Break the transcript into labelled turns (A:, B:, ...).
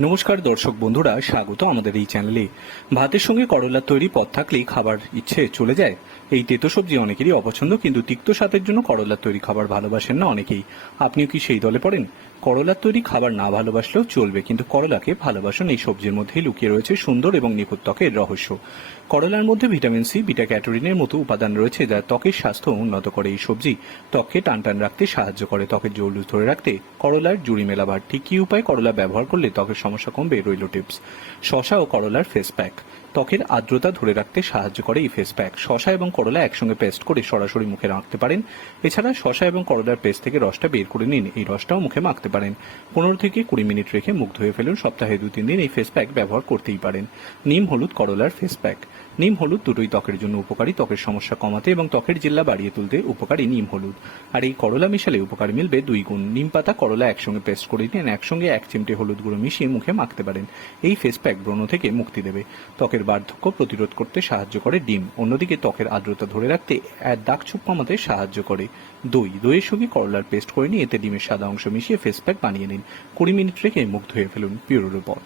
A: নমস্কার দর্শক বন্ধুরা, স্বাগত আমাদের এই চ্যানেলে। ভাতের সঙ্গে করলার তৈরি পথ থাকলেই খাবার ইচ্ছে চলে যায়। এই তেতো সবজি অনেকেরই অপছন্দ, কিন্তু তিক্ত স্বাদের জন্য করলার তৈরি খাবার ভালোবাসেন না অনেকেই। আপনিও কি সেই দলে পড়েন? করলার তৈরি খাবার না ভালোবাসলেও চলবে, কিন্তু করলাকে ভালোবাসুন। এই সবজির মধ্যেই লুকিয়ে রয়েছে সুন্দর এবং নিখুঁত ত্বকের রহস্য। করলার মধ্যে ভিটামিন সি, বিটা ক্যাটোরিনের মতো উপাদান রয়েছে যা ত্বকের স্বাস্থ্য উন্নত করে। এই সবজি ত্বককে টান টান রাখতে সাহায্য করে। ত্বকের জৌলুস ধরে রাখতে করলার জুড়ি মেলাবার ঠিক কী উপায়? করলা ব্যবহার করলে ত্বকের সমস্যা কমবে। রইল টিপস। শশা ও করলার ফেস প্যাক ত্বকের আর্দ্রতা ধরে রাখতে সাহায্য করে এই ফেস প্যাক শশা এবং করলা একসঙ্গে পেস্ট করে সরাসরি মুখে রাখতে পারেন। এছাড়া শশা এবং করলার পেস্ট থেকে রসটা বের করে নিন। এই রসটাও মুখে মাখতে পারেন। পনেরো থেকে কুড়ি মিনিট রেখে মুখ ধুয়ে ফেলুন। সপ্তাহে দু তিন দিন এই ফেস প্যাক ব্যবহার করতেই পারেন। নিম, হলুদ, করলার ফেস প্যাক নিম, হলুদ দুটোই ত্বকের জন্য উপকারী। ত্বকের সমস্যা কমাতে এবং ত্বকের জেল্লা বাড়িয়ে তুলতে উপকারী নিম, হলুদ। আর এই করলা মিশালে উপকার মিলবে দুই গুণ। নিম পাতা করলা একসঙ্গে পেস্ট করে নিন, একসঙ্গে এক চিমটে হলুদ গুঁড়ো মিশিয়ে মুখে মাখতে পারেন। এই ফেস প্যাক ব্রণ থেকে মুক্তি দেবে। ত্বকের বার্ধক্য প্রতিরোধ করতে সাহায্য করে ডিম। অন্যদিকে ত্বকের আর্দ্রতা ধরে রাখতে দাগ ছোপ কমাতে সাহায্য করে। দই, দইয়ের সঙ্গে করলার পেস্ট করে নিয়ে এতে ডিমের সাদা অংশ মিশিয়ে ফেস প্যাক বানিয়ে নিন। কুড়ি মিনিট রেখে মুখ ধুয়ে ফেলুন পিওরের উপর